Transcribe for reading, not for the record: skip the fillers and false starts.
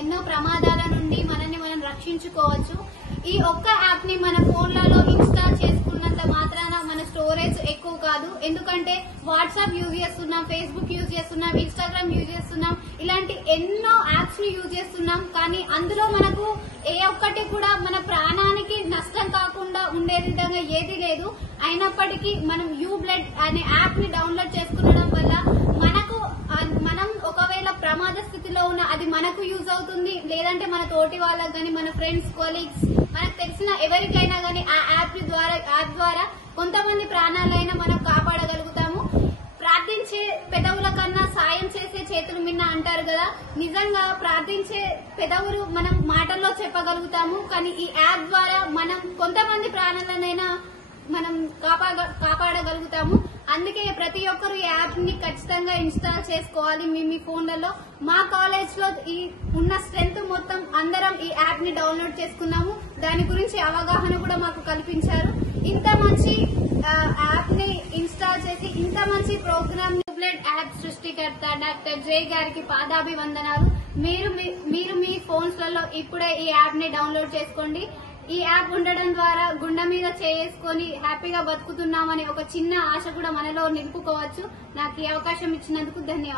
ఎన్నో ప్రమాదాల నుండి మనల్ని మనం రక్షించుకోవచ్చు. ఈ ఒక్క యాప్ ని మన ఫోన్లలో ఇన్స్టాల్ చేసుకున్నంత మాత్రాన మన స్టోరేజ్ ఎక్కువ కాదు. ఎందుకంటే వాట్సాప్ యూజ్ చేస్తున్నాం, ఫేస్బుక్ యూజ్ చేస్తున్నాం, ఇన్స్టాగ్రామ్ యూజ్ చేస్తున్నాం, ఇలాంటి ఎన్నో యాప్స్ ని యూజ్ చేస్తున్నాం. కానీ అందులో మనకు ఏ ఒక్కటి కూడా మన ప్రాణానికి నష్టం కాకుండా ఉండే విధంగా ఏది లేదు. అయినప్పటికీ మనం యూబ్లడ్ అనే యాప్ ని డౌన్లోడ్ చేసుకునడం వల్ల మనం ఒకవేళ ప్రమాద స్థితిలో ఉన్న అది మనకు యూజ్ అవుతుంది, లేదంటే మన తోటి వాళ్ళకి గానీ, మన ఫ్రెండ్స్, కొలీగ్స్, మనకు తెలిసిన ఎవరికైనా గానీ ఆ యాప్ ద్వారా కొంతమంది ప్రాణాలైనా మనం కాపాడగలుగుతాము. ప్రార్థించే పెదవుల కన్నా సాయం చేసే చేతులు మిన్న అంటారు కదా. నిజంగా ప్రార్థించే పెదవులు మనం మాటల్లో చెప్పగలుగుతాము, కానీ ఈ యాప్ ద్వారా మనం కొంతమంది ప్రాణాలనైనా మనం కాపాడగలుగుతాము. అందుకే ప్రతి ఒక్కరు ఈ యాప్ ని ఖచ్చితంగా ఇన్స్టాల్ చేసుకోవాలి మీ ఫోన్లలో. మా కాలేజ్ లో ఈ ఉన్న స్ట్రెంత్ మొత్తం అందరం ఈ యాప్ ని డౌన్లోడ్ చేసుకున్నాము. దాని గురించి అవగాహన కూడా మాకు కల్పించారు. ఇంత మంచి యాప్ ని ఇన్స్టాల్ చేసి ఇంత మంచి ప్రోగ్రామ్ యూబ్లడ్ యాప్ సృష్టికర్త డాక్టర్ జే గారికి పాదాభివందనాలు. మీరు మీ ఫోన్స్ లలో ఇప్పుడే ఈ యాప్ ని డౌన్లోడ్ చేసుకోండి. ఈ యాప్ ఉండడం ద్వారా గుండె మీద చేసుకుని హ్యాపీగా బతుకుతున్నామనే ఒక చిన్న ఆశ కూడా మనలో నిలుపుకోవచ్చు. నాకు ఈ అవకాశం ఇచ్చినందుకు ధన్యవాదాలు.